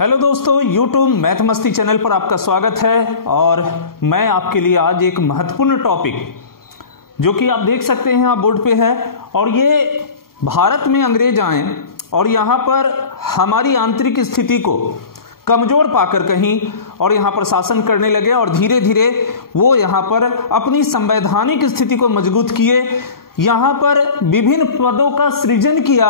Hello दोस्तों, YouTube math मस्ती channel पर आपका स्वागत है। और मैं आपके लिए आज एक महत्वपूर्ण टॉपिक जो कि आप देख सकते हैं, आप बोर्ड पे है। और ये भारत में अंग्रेज आए और यहाँ पर हमारी आंतरिक स्थिति को कमजोर पाकर कहीं और यहाँ पर शासन करने लगे और धीरे धीरे वो यहाँ पर अपनी संवैधानिक स्थिति को मजबूत किए। यहाँ पर विभिन्न पदों का सृजन किया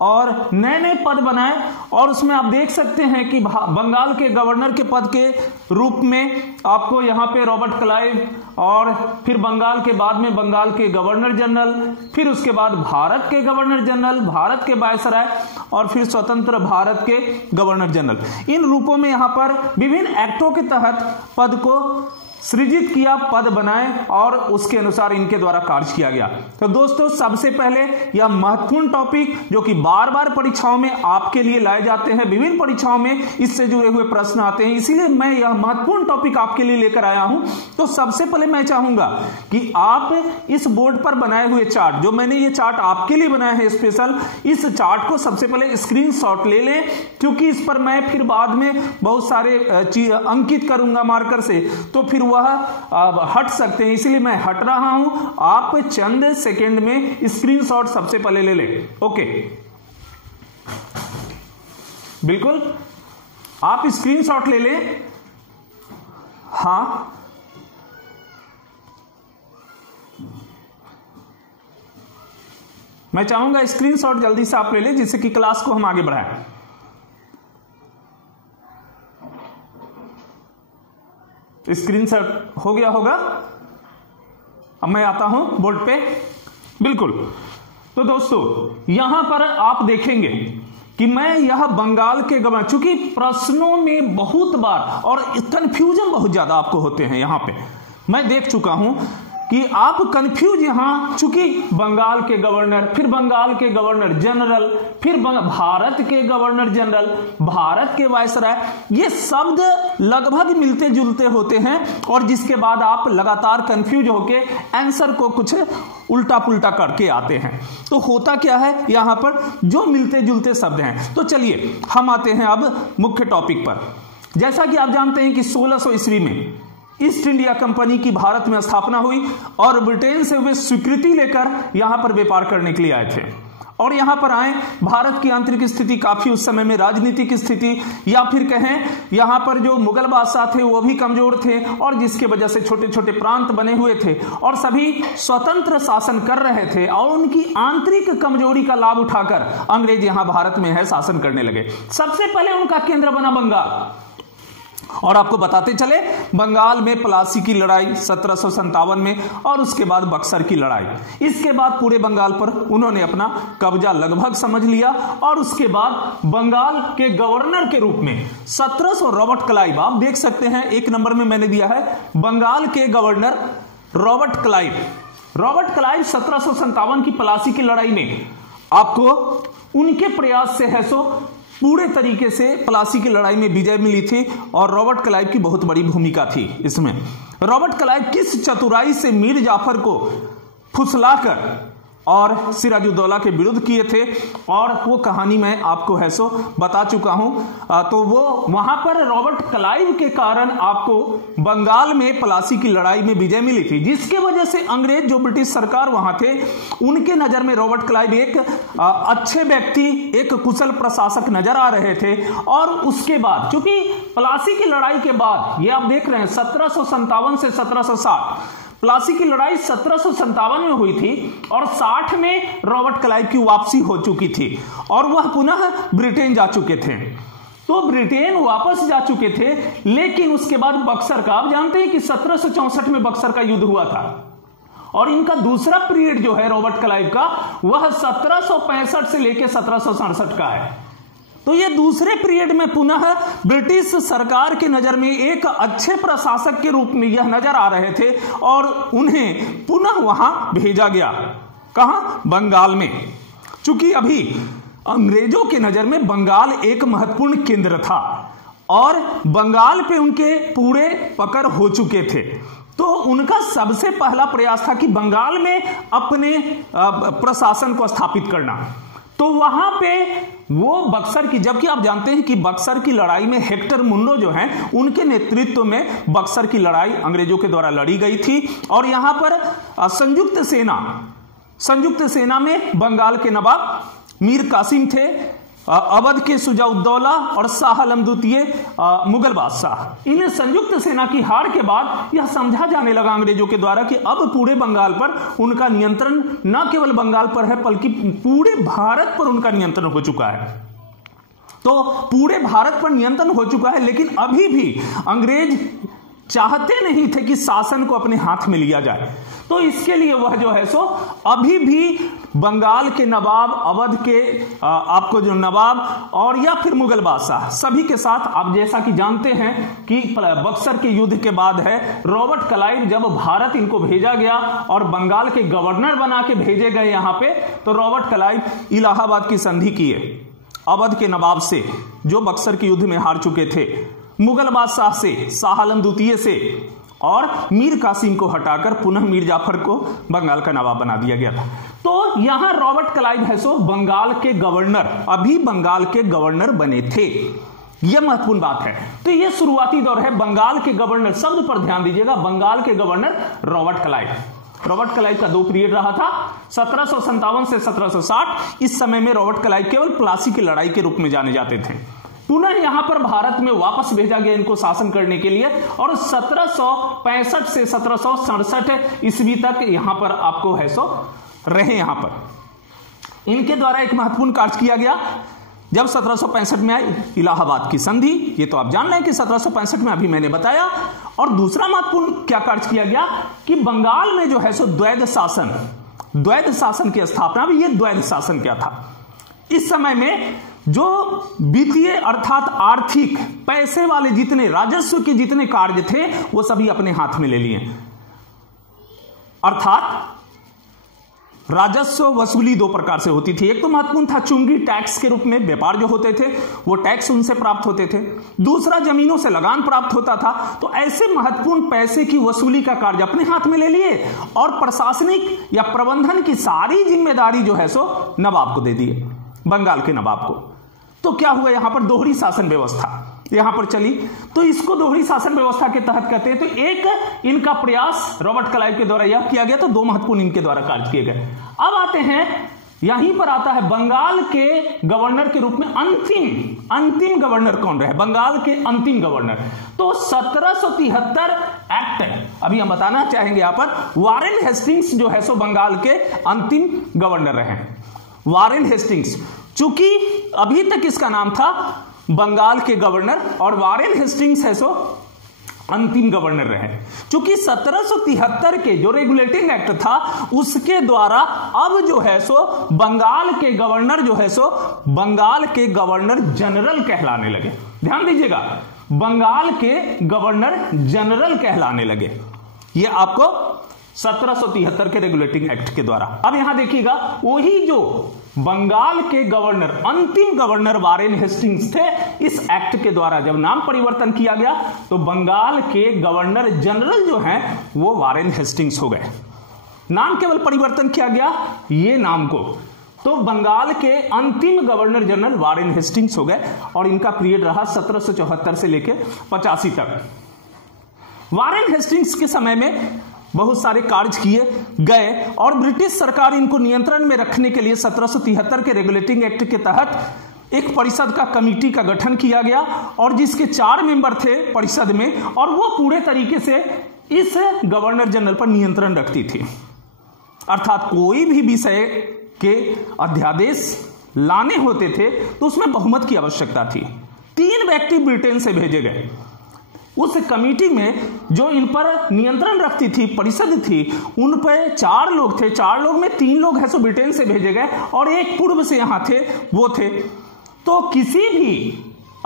और नए नए पद बनाए। और उसमें आप देख सकते हैं कि बंगाल के गवर्नर के पद के रूप में आपको यहाँ पे रॉबर्ट क्लाइव, और फिर बंगाल के बाद में बंगाल के गवर्नर जनरल, फिर उसके बाद भारत के गवर्नर जनरल, भारत के वायसराय, और फिर स्वतंत्र भारत के गवर्नर जनरल। इन रूपों में यहाँ पर विभिन्न एक्टों के तहत पद को सृजित किया, पद बनाए और उसके अनुसार इनके द्वारा कार्य किया गया। तो दोस्तों, सबसे पहले यह महत्वपूर्ण टॉपिक जो कि बार बार परीक्षाओं में आपके लिए लाए जाते हैं, विभिन्न परीक्षाओं में इससे जुड़े हुए प्रश्न आते हैं, इसीलिए मैं यह महत्वपूर्ण टॉपिक आपके लिए लेकर आया हूं। तो सबसे पहले मैं चाहूंगा कि आप इस बोर्ड पर बनाए हुए चार्ट, जो मैंने ये चार्ट आपके लिए बनाया है स्पेशल, इस चार्ट को सबसे पहले स्क्रीनशॉट ले लें, क्योंकि इस पर मैं फिर बाद में बहुत सारे अंकित करूंगा मार्कर से, तो फिर वह हट सकते हैं, इसलिए मैं हट रहा हूं। आप चंद सेकंड में स्क्रीनशॉट सबसे पहले ले लें। ओके, बिल्कुल आप स्क्रीनशॉट ले लें। हां, मैं चाहूंगा स्क्रीनशॉट जल्दी से आप ले लें, जिससे कि क्लास को हम आगे बढ़ाएं। स्क्रीनशॉट हो गया होगा। अब मैं आता हूं बोर्ड पे। बिल्कुल, तो दोस्तों यहां पर आप देखेंगे कि मैं यह बंगाल के गवर्नर, चूंकि प्रश्नों में बहुत बार और कंफ्यूजन बहुत ज्यादा आपको होते हैं, यहां पे मैं देख चुका हूं कि आप कंफ्यूज यहां, चूंकि बंगाल के गवर्नर, फिर बंगाल के गवर्नर जनरल, फिर भारत के गवर्नर जनरल, भारत के वायसराय, ये शब्द लगभग मिलते जुलते होते हैं और जिसके बाद आप लगातार कंफ्यूज होके आंसर को कुछ उल्टा पुल्टा करके आते हैं। तो होता क्या है यहां पर, जो मिलते जुलते शब्द हैं। तो चलिए हम आते हैं अब मुख्य टॉपिक पर। जैसा कि आप जानते हैं कि 1600 ईस्वी में ईस्ट इंडिया कंपनी की भारत में स्थापना हुई और ब्रिटेन से वे स्वीकृति लेकर यहां पर व्यापार करने के लिए आए थे। और यहां पर आए, भारत की आंतरिक स्थिति काफी उस समय में, राजनीतिक स्थिति या फिर कहें यहां पर जो मुगल बादशाह थे वो भी कमजोर थे, और जिसके वजह से छोटे छोटे प्रांत बने हुए थे और सभी स्वतंत्र शासन कर रहे थे, और उनकी आंतरिक कमजोरी का लाभ उठाकर अंग्रेज यहां भारत में है शासन करने लगे। सबसे पहले उनका केंद्र बना बंगाल। और आपको बताते चले, बंगाल में प्लासी की लड़ाई 1757 में, और उसके बाद बक्सर की लड़ाई। इसके बाद पूरे बंगाल पर उन्होंने अपना कब्जा लगभग समझ लिया। और उसके बाद बंगाल के गवर्नर के रूप में 1700 रॉबर्ट क्लाइव, आप देख सकते हैं एक नंबर में मैंने दिया है बंगाल के governor Robert Clive. Robert Clive 1757 की प्लासी की लड़ाई में आपको उनके प्रयास से है सो पूरे तरीके से प्लासी की लड़ाई में विजय मिली थी, और रॉबर्ट क्लाइव की बहुत बड़ी भूमिका थी इसमें। रॉबर्ट क्लाइव किस चतुराई से मीर जाफर को फुसलाकर और सिराजुद्दौला के विरुद्ध किए थे, और वो कहानी मैं आपको है सो बता चुका हूं। तो वो वहां पर रॉबर्ट क्लाइव के कारण आपको बंगाल में प्लासी की लड़ाई में विजय मिली थी, जिसके वजह से अंग्रेज, जो ब्रिटिश सरकार वहां थे, उनके नजर में रॉबर्ट क्लाइव एक अच्छे व्यक्ति, एक कुशल प्रशासक नजर आ रहे थे। और उसके बाद, चूंकि प्लासी की लड़ाई के बाद, ये आप देख रहे हैं 1757 से 1760, प्लासी की लड़ाई 1757 में हुई थी और 60 में रॉबर्ट क्लाइव की वापसी हो चुकी थी और वह पुनः ब्रिटेन जा चुके थे। तो ब्रिटेन वापस जा चुके थे, लेकिन उसके बाद बक्सर का, आप जानते हैं कि 1764 में बक्सर का युद्ध हुआ था, और इनका दूसरा पीरियड जो है रॉबर्ट क्लाइव का, वह 1765 से लेकर 1767 का है। तो ये दूसरे पीरियड में पुनः ब्रिटिश सरकार की नजर में एक अच्छे प्रशासक के रूप में यह नजर आ रहे थे, और उन्हें पुनः वहां भेजा गया। कहां? बंगाल में। चूंकि अभी अंग्रेजों की नजर में बंगाल एक महत्वपूर्ण केंद्र था और बंगाल पे उनके पूरे पकड़ हो चुके थे, तो उनका सबसे पहला प्रयास था कि बंगाल में अपने प्रशासन को स्थापित करना। तो वहां पे वो बक्सर की, जबकि आप जानते हैं कि बक्सर की लड़ाई में हेक्टर मुंडो जो हैं उनके नेतृत्व में बक्सर की लड़ाई अंग्रेजों के द्वारा लड़ी गई थी। और यहां पर संयुक्त सेना में बंगाल के नवाब मीर कासिम थे, अवध के सुजाउद्दौला और शाह आलम द्वितीय मुगल बादशाह। इन संयुक्त सेना की हार के बाद यह समझा जाने लगा अंग्रेजों के द्वारा कि अब पूरे बंगाल पर उनका नियंत्रण न केवल बंगाल पर है बल्कि पूरे भारत पर उनका नियंत्रण हो चुका है। तो पूरे भारत पर नियंत्रण हो चुका है, लेकिन अभी भी अंग्रेज चाहते नहीं थे कि शासन को अपने हाथ में लिया जाए। तो इसके लिए वह जो है सो अभी भी बंगाल के नवाब, अवध के आपको जो नवाब और या फिर मुगल बादशाह सभी के साथ, आप जैसा कि जानते हैं कि बक्सर के युद्ध के बाद है रॉबर्ट क्लाइव जब भारत इनको भेजा गया और बंगाल के गवर्नर बना के भेजे गए यहां पे, तो रॉबर्ट क्लाइव इलाहाबाद की संधि किए अवध के नवाब से जो बक्सर के युद्ध में हार चुके थे, मुगल बादशाह से, शाह आलम द्वितीय से, और मीर कासिम को हटाकर पुनः मीर जाफर को बंगाल का नवाब बना दिया गया था। तो यहां रॉबर्ट क्लाइव है सो बंगाल के गवर्नर, अभी बंगाल के गवर्नर बने थे। यह महत्वपूर्ण बात है। तो यह शुरुआती दौर है बंगाल के गवर्नर, शब्द पर ध्यान दीजिएगा, बंगाल के governor Robert Clive. Robert Clive का 2 पीरियड रहा था, 1757 से 1760। इस समय में रॉबर्ट क्लाइव केवल प्लासी की लड़ाई के रूप में जाने जाते थे। पुनः यहां पर भारत में वापस भेजा गया इनको शासन करने के लिए, और 1765 से 1767 ईस्वी तक यहां पर आपको है सो रहे। यहां पर इनके द्वारा एक महत्वपूर्ण कार्य किया गया जब 1765 में आई इलाहाबाद की संधि। ये तो आप जान रहे हैं कि 1765 में अभी मैंने बताया। और दूसरा महत्वपूर्ण क्या कार्य किया गया कि बंगाल में जो है सो द्वैध शासन की स्थापना। अब ये द्वैध शासन क्या था? इस समय में जो वित्तीय अर्थात आर्थिक पैसे वाले जितने राजस्व के जितने कार्य थे वो सभी अपने हाथ में ले लिए। अर्थात राजस्व वसूली 2 प्रकार से होती थी। एक तो महत्वपूर्ण था चुंगी टैक्स के रूप में, व्यापार जो होते थे वो टैक्स उनसे प्राप्त होते थे। दूसरा जमीनों से लगान प्राप्त होता था। तो ऐसे महत्वपूर्ण पैसे की वसूली का कार्य अपने हाथ में ले लिए और प्रशासनिक या प्रबंधन की सारी जिम्मेदारी जो है सो नवाब को दे दिए, बंगाल के नवाब को। तो क्या हुआ, यहां पर दोहरी शासन व्यवस्था यहां पर चली। तो इसको दोहरी शासन व्यवस्था के तहत कहते हैं। तो एक इनका प्रयास रॉबर्ट क्लाइव के द्वारा यह किया गया, तो 2 महत्वपूर्ण इनके द्वारा कार्य किए गए। अब आते हैं, यहीं पर आता है बंगाल के गवर्नर के रूप में अंतिम गवर्नर कौन रहे, बंगाल के अंतिम गवर्नर। तो 1773 एक्ट, अभी हम बताना चाहेंगे यहां पर, वारेन हेस्टिंग्स जो है सो बंगाल के अंतिम गवर्नर रहे। वारेन हेस्टिंग्स, चूंकि अभी तक इसका नाम था बंगाल के गवर्नर और वारेन हेस्टिंग्स है सो अंतिम गवर्नर रहे। चूंकि 1773 के जो रेगुलेटिंग एक्ट था उसके द्वारा अब जो है सो बंगाल के गवर्नर जो है सो बंगाल के गवर्नर जनरल कहलाने लगे। ध्यान दीजिएगा, बंगाल के गवर्नर जनरल कहलाने लगे। ये आपको 1773 के रेगुलेटिंग एक्ट के द्वारा। अब यहां देखिएगा, वही जो बंगाल के गवर्नर, अंतिम गवर्नर वारेन हेस्टिंग्स थे, इस एक्ट के द्वारा जब नाम परिवर्तन किया गया तो बंगाल के गवर्नर जनरल जो हैं वो वारेन हेस्टिंग्स हो गए। नाम केवल परिवर्तन किया गया ये नाम को, तो बंगाल के अंतिम गवर्नर जनरल वारेन हेस्टिंग्स हो गए। और इनका पीरियड रहा 1774 से लेकर 85 तक। वारेन हेस्टिंग्स के समय में बहुत सारे कार्य किए गए और ब्रिटिश सरकार इनको नियंत्रण में रखने के लिए 1773 के रेगुलेटिंग एक्ट के तहत एक परिषद का कमेटी का गठन किया गया और जिसके 4 मेंबर थे परिषद में, और वो पूरे तरीके से इस गवर्नर जनरल पर नियंत्रण रखती थी। अर्थात कोई भी विषय के अध्यादेश लाने होते थे तो उसमें बहुमत की आवश्यकता थी। 3 व्यक्ति ब्रिटेन से भेजे गए। उस कमेटी में जो इन पर नियंत्रण रखती थी परिषद थी, उन पर 4 लोग थे। 4 लोग में 3 लोग है सो ब्रिटेन से भेजे गए और एक पूर्व से यहां थे, वो थे। तो किसी भी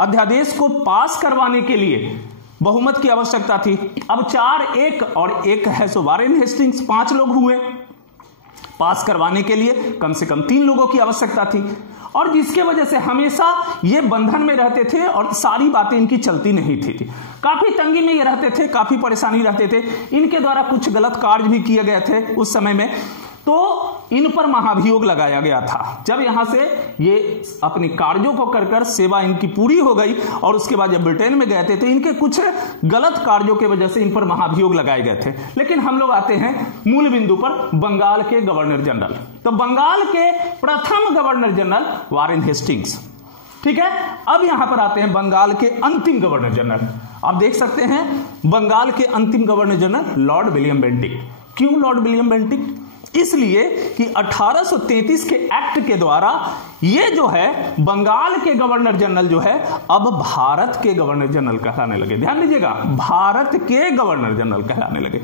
अध्यादेश को पास करवाने के लिए बहुमत की आवश्यकता थी। अब 4, 1 और 1 है सो वारेन हेस्टिंग्स, 5 लोग हुए। पास करवाने के लिए कम से कम 3 लोगों की आवश्यकता थी, और जिसके वजह से हमेशा ये बंधन में रहते थे और सारी बातें इनकी चलती नहीं थी। काफी तंगी में ये रहते थे, काफी परेशानी रहते थे। इनके द्वारा कुछ गलत कार्य भी किए गए थे उस समय में। तो इन पर महाभियोग लगाया गया था। जब यहां से ये अपने कार्यों को कर कर सेवा इनकी पूरी हो गई और उसके बाद जब ब्रिटेन में गए थे तो इनके कुछ गलत कार्यों की वजह से इन पर महाभियोग लगाए गए थे। लेकिन हम लोग आते हैं मूल बिंदु पर, बंगाल के गवर्नर जनरल। तो बंगाल के प्रथम गवर्नर जनरल वारेन हेस्टिंग्स, ठीक है। अब यहां पर आते हैं बंगाल के अंतिम गवर्नर जनरल। आप देख सकते हैं बंगाल के अंतिम governor general Lord William Bentinck. क्यों लॉर्ड विलियम बेंटिक? इसलिए कि 1833 के एक्ट के द्वारा ये जो है बंगाल के गवर्नर जनरल जो है अब भारत के गवर्नर जनरल कहलाने लगे। ध्यान दीजिएगा, भारत के गवर्नर जनरल कहलाने लगे।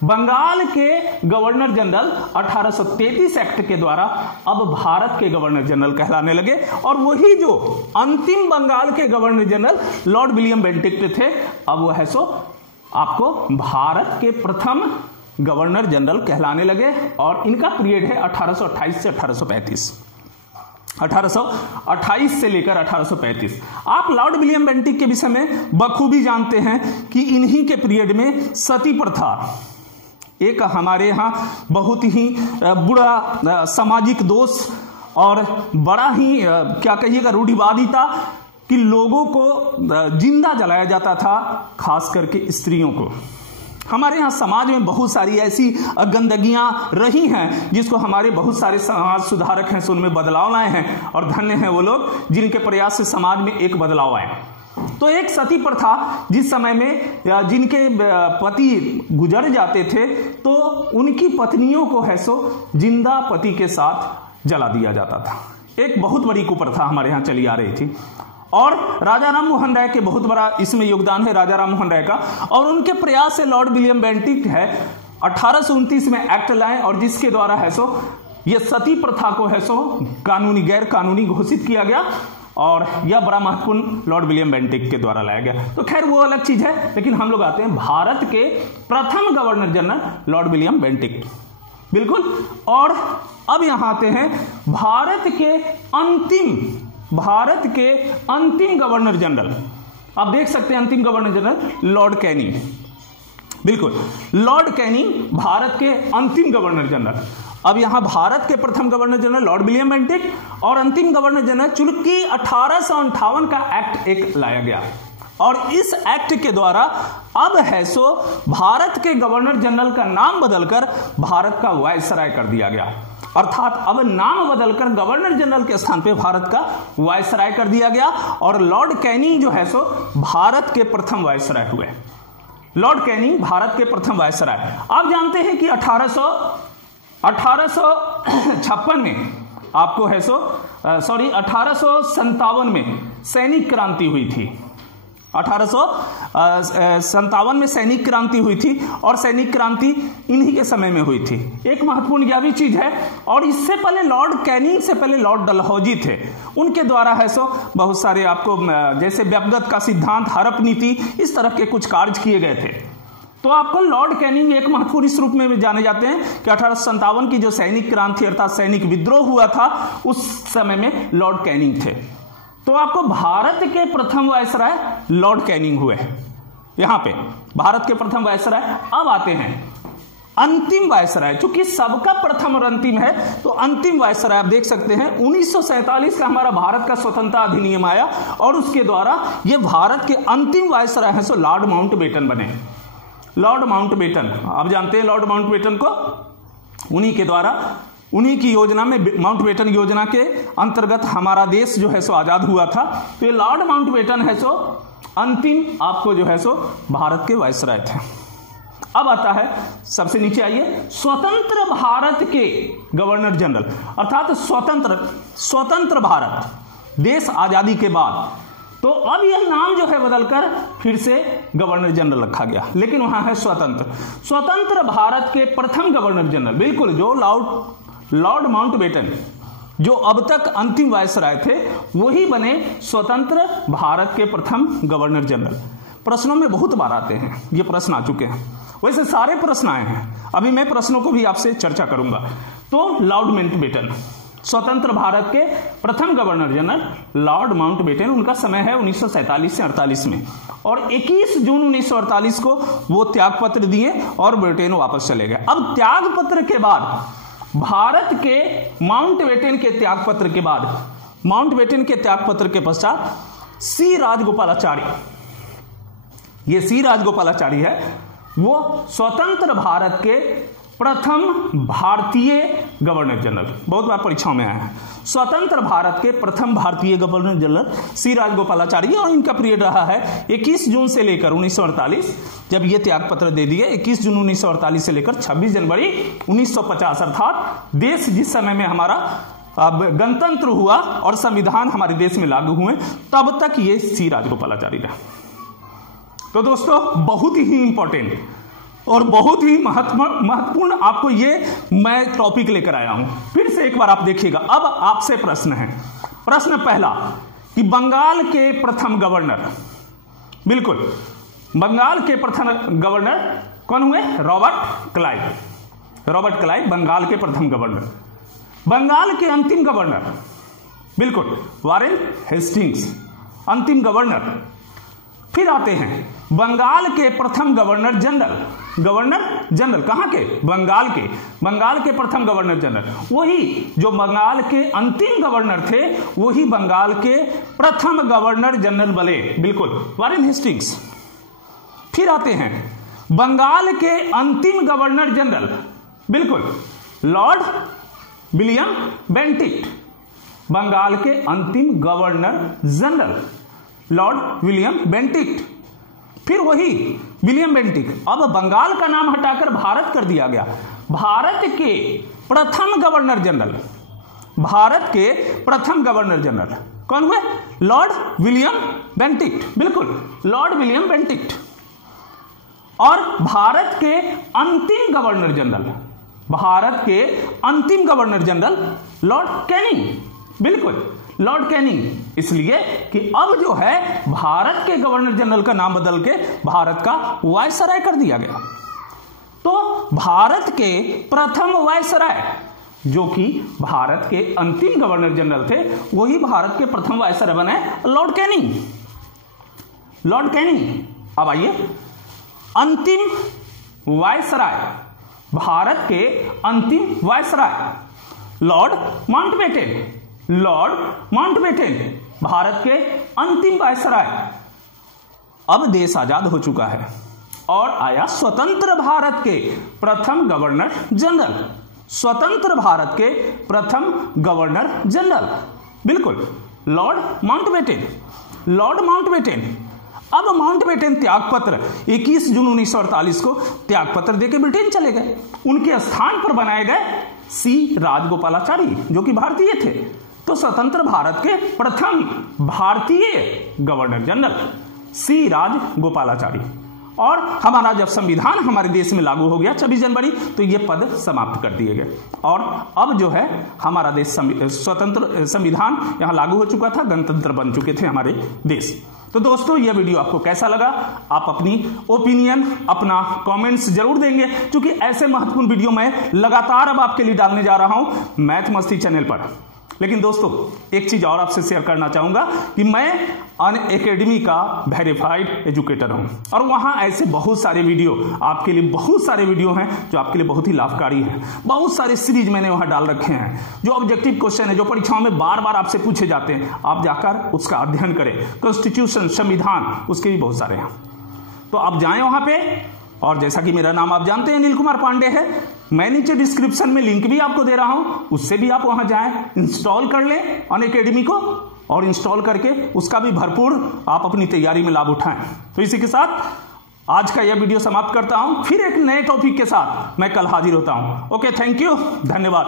बंगाल के गवर्नर जनरल 1833 एक्ट के द्वारा अब भारत के गवर्नर जनरल कहलाने लगे। और वही जो अंतिम बंगाल के governor general Lord William Bentinck थे, अब वो है सो आपको भारत के प्रथम गवर्नर जनरल कहलाने लगे। और इनका पीरियड है 1828 से 1835, 1828 से लेकर 1835। आप लॉर्ड विलियम बेंटिक के विषय में बखूबी जानते हैं कि इन्हीं के पीरियड में सती प्रथा एक हमारे यहाँ बहुत ही बुरा सामाजिक दोष और बड़ा ही क्या कहिएगा रूढ़िवादी था कि लोगों को जिंदा जलाया जाता था, खास करके स्त्रियों को। हमारे यहाँ समाज में बहुत सारी ऐसी गंदगियां रही हैं जिसको हमारे बहुत सारे समाज सुधारक हैं सो उनमें बदलाव लाए हैं, और धन्य हैं वो लोग जिनके प्रयास से समाज में एक बदलाव आए। तो एक सती प्रथा जिस समय में जिनके पति गुजर जाते थे तो उनकी पत्नियों को है सो जिंदा पति के साथ जला दिया जाता था। एक बहुत बड़ी कुप्रथा हमारे यहाँ चली आ रही थी और राजा राम मोहन राय के बहुत बड़ा इसमें योगदान है, राजा राम मोहन राय का। और उनके प्रयास से लॉर्ड विलियम बेंटिक है 1829 में एक्ट लाए और जिसके द्वारा है सो ये सती प्रथा को है सो कानूनी गैर कानूनी घोषित किया गया। और यह बड़ा महत्वपूर्ण लॉर्ड विलियम बेंटिक के द्वारा लाया गया। तो खैर वो अलग चीज है, लेकिन हम लोग आते हैं भारत के प्रथम governor general Lord William Bentinck, बिल्कुल। और अब यहां आते हैं भारत के अंतिम गवर्नर जनरल। आप देख सकते हैं अंतिम गवर्नर जनरल लॉर्ड कैनिंग, बिल्कुल लॉर्ड कैनिंग भारत के अंतिम गवर्नर जनरल। अब यहां भारत के प्रथम governor general Lord William Bentinck और अंतिम गवर्नर जनरल, चूंकि 1858 का एक्ट एक लाया गया और इस एक्ट के द्वारा अब है सो भारत के गवर्नर जनरल का नाम बदलकर भारत का वायसराय कर दिया गया। अर्थात अब नाम बदलकर गवर्नर जनरल के स्थान पे भारत का वायसराय कर दिया गया और लॉर्ड कैनिंग जो है सो भारत के प्रथम वायसराय हुए। लॉर्ड कैनिंग भारत के प्रथम वायसराय। आप जानते हैं कि 1856 में आपको है सो 1857 में सैनिक क्रांति हुई थी। 1857 में सैनिक क्रांति हुई थी और सैनिक क्रांति इन्हीं के समय में हुई थी। एक महत्वपूर्ण यह भी चीज है, और इससे पहले लॉर्ड कैनिंग से पहले लॉर्ड डलहौजी थे, उनके द्वारा है सो बहुत सारे आपको जैसे व्यक्तिगत का सिद्धांत, हड़प नीति, इस तरह के कुछ कार्य किए गए थे। तो आपको लॉर्ड कैनिंग एक महत्वपूर्ण इस रूप में जाने जाते हैं कि 1857 की जो सैनिक क्रांति अर्थात सैनिक विद्रोह हुआ था उस समय में लॉर्ड कैनिंग थे। तो आपको भारत के प्रथम वायसराय लॉर्ड कैनिंग हुए यहां पे, भारत के प्रथम वायसराय। अब आते हैं अंतिम वायसराय, चूंकि सबका प्रथम और अंतिम है तो अंतिम वायसराय आप देख सकते हैं 1947 का हमारा भारत का स्वतंत्रता अधिनियम आया और उसके द्वारा ये भारत के अंतिम वायसराय है सो लॉर्ड माउंटबेटन बने। लॉर्ड माउंटबेटन, आप जानते हैं लॉर्ड माउंटबेटन को, उन्हीं के द्वारा उन्हीं की योजना में माउंटबेटन योजना के अंतर्गत हमारा देश जो है सो आजाद हुआ था। तो ये लॉर्ड माउंटबेटन है सो अंतिम आपको जो है सो भारत के वायसराय थे। अब आता है सबसे नीचे आइए, स्वतंत्र भारत के गवर्नर जनरल, अर्थात स्वतंत्र भारत देश आजादी के बाद। तो अब यह नाम जो है बदलकर फिर से गवर्नर जनरल रखा गया, लेकिन वहां है स्वतंत्र भारत के प्रथम गवर्नर जनरल, बिल्कुल जो लॉर्ड माउंटबेटन जो अब तक अंतिम वायसराय थे वही बने स्वतंत्र भारत के प्रथम गवर्नर जनरल। प्रश्नों में बहुत बार आते हैं, ये प्रश्न आ चुके हैं, वैसे सारे प्रश्न आए हैं, अभी मैं प्रश्नों को भी आपसे चर्चा करूंगा। तो लॉर्ड माउंटबेटन स्वतंत्र भारत के प्रथम गवर्नर जनरल लॉर्ड माउंटबेटन, उनका समय है 1947 से 48 में, और 21 जून 1948 को वो त्यागपत्र दिए और ब्रिटेन वापस चले गए। अब त्यागपत्र के बाद भारत के माउंटबेटन के त्यागपत्र के बाद, माउंटबेटन के त्यागपत्र के पश्चात सी राजगोपालाचारी, ये सी राजगोपालाचारी है, वो स्वतंत्र भारत के प्रथम भारतीय गवर्नर जनरल, बहुत बार परीक्षाओं में आया है, स्वतंत्र भारत के प्रथम भारतीय गवर्नर जनरल सी राजगोपालाचारी। और इनका पीरियड रहा है 21 जून से लेकर 1948, जब ये त्यागपत्र दे दिए 21 जून 1948 से लेकर 26 जनवरी 1950, अर्थात देश जिस समय में हमारा अब गणतंत्र हुआ और संविधान हमारे देश में लागू हुए, तब तक ये सी राजगोपालाचारी रहा। तो दोस्तों बहुत ही इंपॉर्टेंट और बहुत ही महत्वपूर्ण आपको ये मैं टॉपिक लेकर आया हूं। फिर से एक बार आप देखिएगा। अब आपसे प्रश्न है, प्रश्न पहला कि बंगाल के प्रथम गवर्नर, बिल्कुल बंगाल के प्रथम गवर्नर कौन हुए? Robert Clive. Robert Clive Bengal के प्रथम गवर्नर। बंगाल के अंतिम गवर्नर, बिल्कुल वारेन हेस्टिंग्स, अंतिम गवर्नर। फिर आते हैं बंगाल के प्रथम गवर्नर जनरल। गवर्नर जनरल कहां के? बंगाल के। बंगाल के प्रथम गवर्नर जनरल, वही जो बंगाल के अंतिम गवर्नर थे, वही बंगाल के प्रथम गवर्नर जनरल बने, बिल्कुल वारेन हेस्टिंग्स। फिर आते हैं बंगाल के अंतिम गवर्नर जनरल, बिल्कुल लॉर्ड विलियम बेंटिक्ट। बंगाल के अंतिम गवर्नर जनरल लॉर्ड विलियम बेंटिक्ट। फिर वही विलियम बेंटिक्ट, अब बंगाल का नाम हटाकर भारत कर दिया गया। भारत के प्रथम गवर्नर जनरल, भारत के प्रथम गवर्नर जनरल कौन हुए? लॉर्ड विलियम बेंटिक्ट, बिल्कुल लॉर्ड विलियम बेंटिक्ट। और भारत के अंतिम गवर्नर जनरल, भारत के अंतिम गवर्नर जनरल लॉर्ड कैनिंग, बिल्कुल लॉर्ड कैनिंग। इसलिए कि अब जो है भारत के गवर्नर जनरल का नाम बदल के भारत का वायसराय कर दिया गया। तो भारत के प्रथम वायसराय, जो कि भारत के अंतिम गवर्नर जनरल थे, वही भारत के प्रथम वायसराय बने लॉर्ड कैनिंग, लॉर्ड कैनिंग। अब आइए अंतिम वायसराय, भारत के अंतिम viceroy Lord Mountbatten, Lord Mountbatten Bharat के अंतिम वायसराय। अब देश आजाद हो चुका है और आया स्वतंत्र भारत के प्रथम गवर्नर जनरल, स्वतंत्र भारत के प्रथम गवर्नर जनरल, बिल्कुल लॉर्ड माउंटबेटन, लॉर्ड माउंटबेटन। अब माउंटबेटन त्यागपत्र 21 जून 1948 को त्यागपत्र देके ब्रिटेन चले गए। उनके स्थान पर बनाए गए सी राजगोपालाचारी, जो कि भारतीय थे। तो स्वतंत्र भारत के प्रथम भारतीय गवर्नर जनरल सी राजगोपालाचारी। और हमारा जब संविधान हमारे देश में लागू हो गया 26 जनवरी, तो ये पद समाप्त कर दिए गए और अब जो है हमारा देश स्वतंत्र संविधान यहां लागू हो चुका था, गणतंत्र बन चुके थे हमारे देश। तो दोस्तों यह वीडियो आपको कैसा लगा? आप अपनी ओपिनियन, अपना कमेंट्स जरूर देंगे, क्योंकि ऐसे महत्वपूर्ण वीडियो मैं लगातार अब आपके लिए डालने जा रहा हूं मैथ मस्ती चैनल पर। लेकिन दोस्तों एक चीज और आपसे शेयर करना चाहूंगा कि मैं अनअकैडमी का वेरीफाइड एजुकेटर हूं और वहां ऐसे बहुत सारे वीडियो आपके लिए, बहुत सारे वीडियो हैं जो आपके लिए बहुत ही लाभकारी हैं। बहुत सारे सीरीज मैंने वहां डाल रखे हैं, जो ऑब्जेक्टिव क्वेश्चन है, जो परीक्षाओं में बार बार आपसे पूछे जाते हैं, आप जाकर उसका अध्ययन करें। कॉन्स्टिट्यूशन, संविधान, उसके भी बहुत सारे हैं। तो आप जाएं वहां पे। और जैसा कि मेरा नाम आप जानते हैं अनिल कुमार पांडे है, मैं नीचे डिस्क्रिप्शन में लिंक भी आपको दे रहा हूं, उससे भी आप वहां जाएं, इंस्टॉल कर लें अनअकैडमी को और इंस्टॉल करके उसका भी भरपूर आप अपनी तैयारी में लाभ उठाएं। तो इसी के साथ आज का यह वीडियो समाप्त करता हूं। फिर एक नए टॉपिक के साथ मैं कल हाजिर होता हूं। ओके, थैंक यू, धन्यवाद।